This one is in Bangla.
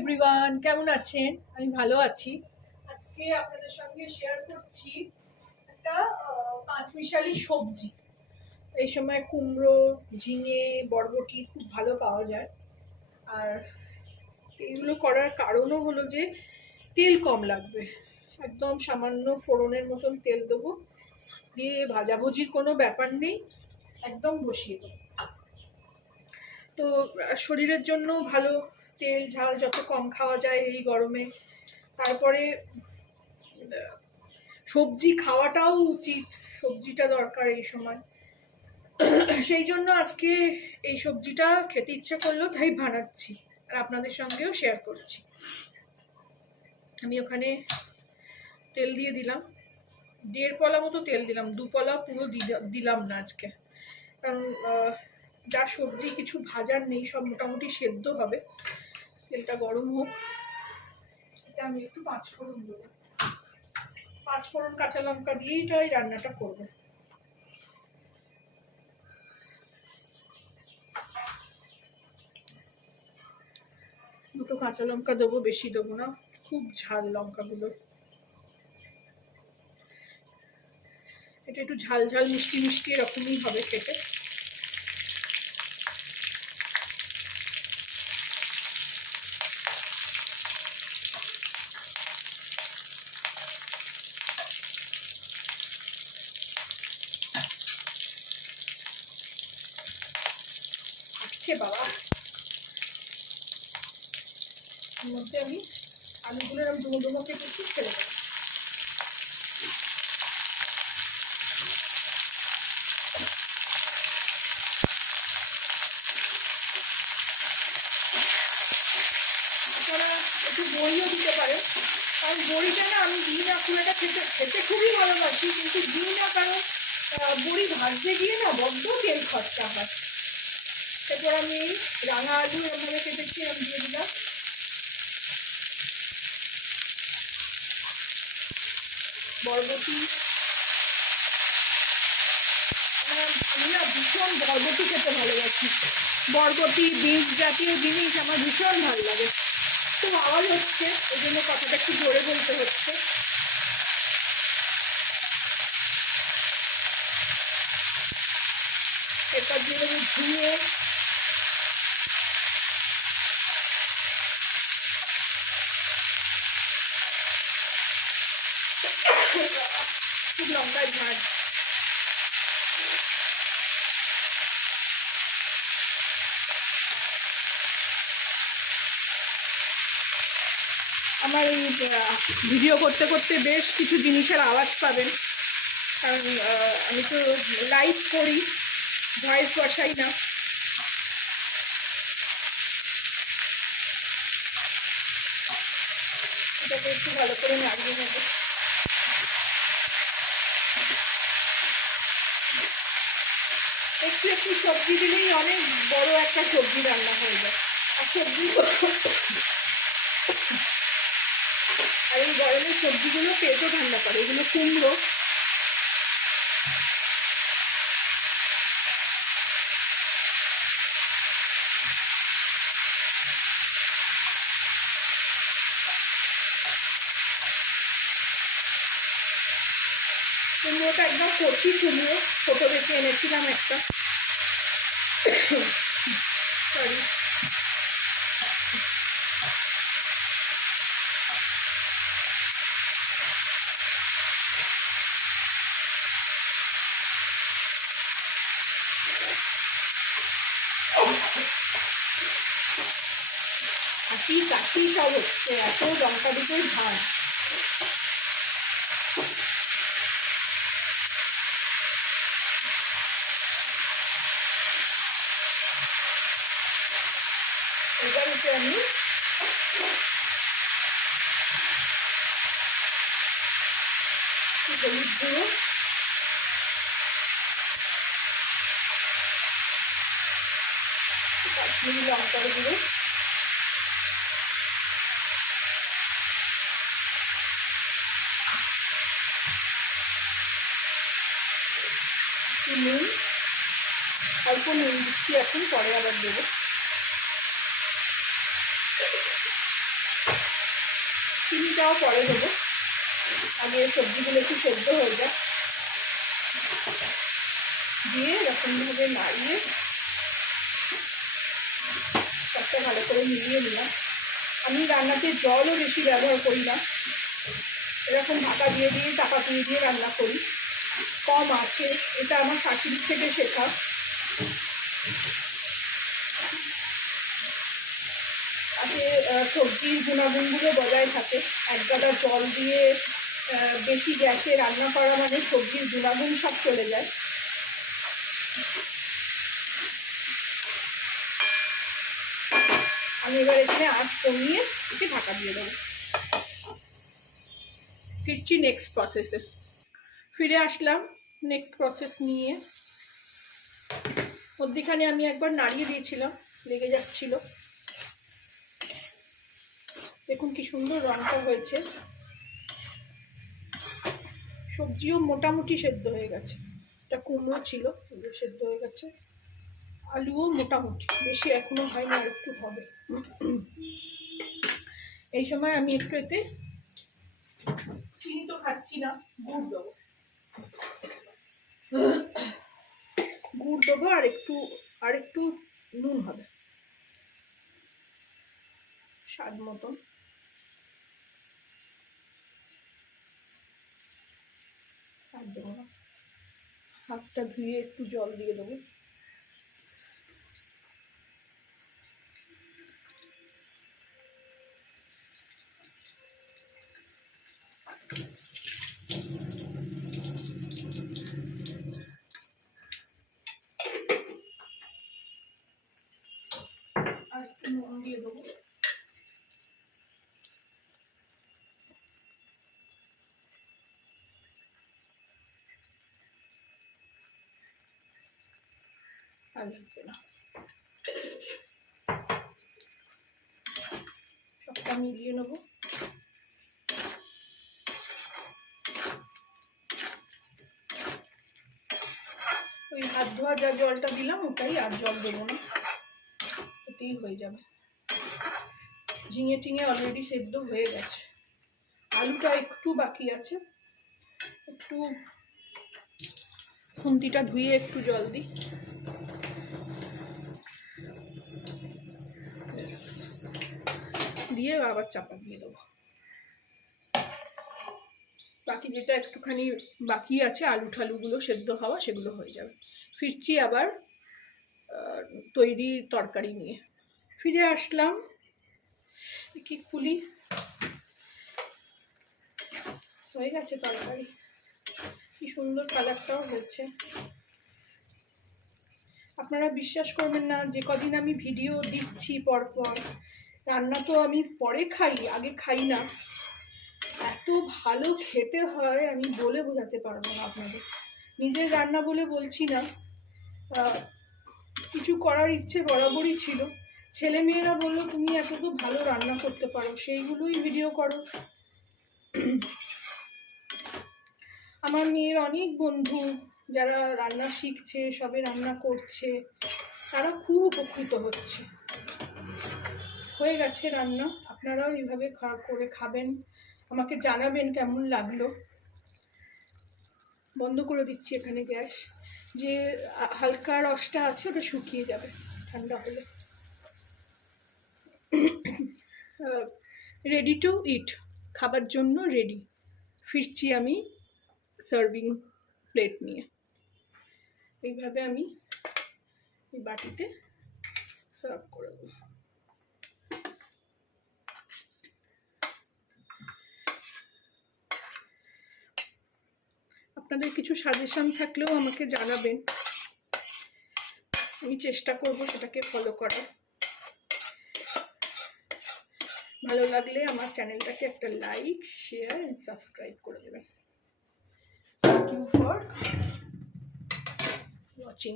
এভরিওয়ান, কেমন আছেন? আমি ভালো আছি। আজকে আপনাদের সঙ্গে শেয়ার করছি একটা পাঁচমিশালি সবজি। এই সময় কুমড়ো, ঝিঙে, বরবটি খুব ভালো পাওয়া যায়। আর এইগুলো করার কারণও হলো যে তেল কম লাগবে। একদম সামান্য ফোড়নের মতন তেল দেবো, দিয়ে ভাজাভুজির কোনো ব্যাপার নেই, একদম বসিয়ে দেবো। তো শরীরের জন্য ভালো, তেল ঝাল যত কম খাওয়া যায় এই গরমে। তারপরে সবজি খাওয়াটাও উচিত, সবজিটা দরকার এই সময়। সেই জন্য আজকে এই সবজিটা খেতে ইচ্ছে করলো, তাই বানাচ্ছি আর আপনাদের সঙ্গেও শেয়ার করছি। আমি ওখানে তেল দিয়ে দিলাম, 1.5 পলা মতো তেল দিলাম, 2 পলা পুরো দিলাম না আজকে, কারণ যা সবজি কিছু ভাজার নেই, সব মোটামুটি সেদ্ধ হবে। তেলটা গরম হোক, এটা আমি একটু 5 ফোড়ন দেবো। 5 ফোড়ন কাঁচা লঙ্কা দিয়েই তো এই রান্নাটা করবো। দুটো কাঁচা লঙ্কা দেবো, বেশি দেবো না, খুব ঝাল লঙ্কাগুলো। এটা একটু ঝাল ঝাল মিষ্টি মিষ্টি এরকমই হবে খেতে। আচ্ছা বাবা, এর মধ্যে আমি আলুগুলো এরকম ডুমো ডুমো কেটে ছেড়ে দেবো। আপনারা একটু বড়িও দিতে পারেন, কারণ বড়িটা না আমি দিই না, খুব একটা খেতে খেতে খুবই ভালোবাসি, কিন্তু দিই না কারণ বড়ি ভাজতে গিয়ে না বড্ড তেল খরচা হয়। এরপর আমি এই রাঙা আলু এভাবে কেটেছি, আমি দিয়ে দিলাম। বরবটি, আমি না ভীষণ বরবটি খেতে ভালোবাসি। বরবটি, বীজ জাতীয় জিনিস আমার ভীষণ ভালো লাগে। খুব আওয়াজ হচ্ছে, ওই জন্য কথাটা একটু জোরে বলতে হচ্ছে। এরপর দিয়ে দেবো ঝিঙে, খুব লঙ্কার ঝাঁজ। আমার এই ভিডিও করতে করতে বেশ কিছু জিনিসের আওয়াজ পাবেন, কারণ আমি তো লাইভ করি, ভয়েস বসাই না। এটাকে একটু ভালো করে নাড়িয়ে নেব। একটু একটু সবজি দিলেই অনেক বড় একটা সবজি রান্না হয়ে যায়। আর সবজি আর এই গরমের সবজিগুলো পেটও ঠান্ডা করে। এগুলো কুমড়ো, কুমড়োটা একদম কচি কুমড়ো, ছোটো দেখে এনেছিলাম একটা, সরি। হাসি কাশি সব হচ্ছে, এত লঙ্কা দুটোই ঝাল। এবার এতে আমি হলুদ গুঁড়ো, কাশ্মীরি লঙ্কার গুঁড়ো, নুন, অল্প নুন দিচ্ছি এখন, পরে আবার দেবো। চিনিটাও পরে দেবো, আগে সবজিগুলো একটু সেদ্ধ হয়ে যায়। দিয়ে এরকমভাবে নাড়িয়ে সবটা ভালো করে মিলিয়ে নিলাম। আমি রান্নাতে জলও বেশি ব্যবহার করি না, এরকম ঢাকা দিয়ে দিয়ে চাপা দিয়ে রান্না করি কম আছে। এটা আমার শাশুড়ির থেকে শেখা। তাতে সবজির গুণাগুণগুলো বজায় থাকে। এক গাদা জল দিয়ে বেশি গ্যাসে রান্না করা মানে সবজির গুণাগুণ সব চলে যায়। আমি এবার এখানে আঁচ কমিয়ে একে ঢাকা দিয়ে দেবো। ফিরছি নেক্সট প্রসেসে। ফিরে আসলাম নেক্সট প্রসেস নিয়ে। মধ্যিখানে আমি একবার নাড়িয়ে দিয়েছিলাম, লেগে যাচ্ছিল। দেখুন কি সুন্দর রঙটা হয়েছে। সবজিও মোটামুটি সেদ্ধ হয়ে গেছে। এটা কুমড়ো ছিল, সেদ্ধ হয়ে গেছে। আলুও মোটামুটি, বেশি এখনো হয়নি, আর একটু হবে। এই সময় আমি একটু এতে চিনি তো খাচ্ছি না, গুড় দেবো। গুড় দেবো আর একটু নুন হবে স্বাদ মতন। আর দেবো না, হাতটা ধুয়ে একটু জল দিয়ে দেবো। আর একটু নুন দিয়ে দেবো। আর লাগবে না, সবটা মিলিয়ে নেবো। ওই হাত ধোয়া যা জলটা দিলাম ওটাই, আর জল দেবো না, এতেই হয়ে যাবে। ঝিঙে টিঙে অলরেডি সেদ্ধ হয়ে গেছে। আলুটা একটু বাকি আছে, একটু খুন্তিটা ধুয়ে একটু জল দিই। দিয়ে আবার চাপা দিয়ে দেবো। বাকি যেটা একটুখানি বাকি আছে আলু ঠালুগুলো সেদ্ধ হওয়া, সেগুলো হয়ে যাবে। ফিরছি আবার তৈরি তরকারি নিয়ে। ফিরে আসলাম, কি খুলি, হয়ে গেছে তরকারি। কি সুন্দর কালারটাও হয়েছে। আপনারা বিশ্বাস করবেন না, যে কদিন আমি ভিডিও দিচ্ছি পরপর, রান্না তো আমি পরে খাই, আগে খাই না। এত ভালো খেতে হয় আমি বলে বোঝাতে পারবো না আপনাদের। নিজের রান্না বলে বলছি না, কিছু করার ইচ্ছে বরাবরই ছিল। ছেলে মেয়েরা বললো তুমি এত তো ভালো রান্না করতে পারো, সেইগুলোই ভিডিও করো। আমার মেয়ের অনেক বন্ধু যারা রান্না শিখছে, সবে রান্না করছে, তারা খুব উপকৃত হচ্ছে। হয়ে গেছে রান্না, আপনারাও এইভাবে করে খাবেন, আমাকে জানাবেন কেমন লাগলো। বন্ধ করে দিচ্ছি এখানে গ্যাস, যে হালকা রসটা আছে ওটা শুকিয়ে যাবে ঠান্ডা হলে। রেডি টু ইট, খাবার জন্য রেডি। ফিরছি আমি সার্ভিং প্লেট নিয়ে। এইভাবে আমি এই বাটিতে সার্ভ করে দেবো। আপনাদের কিছু সাজেশন থাকলেও আমাকে জানাবেন, আমি চেষ্টা করব সেটাকে ফলো করার। ভালো লাগলে আমার চ্যানেলটাকে একটা লাইক, শেয়ার এন্ড সাবস্ক্রাইব করে দেবেন। Thank you for watching.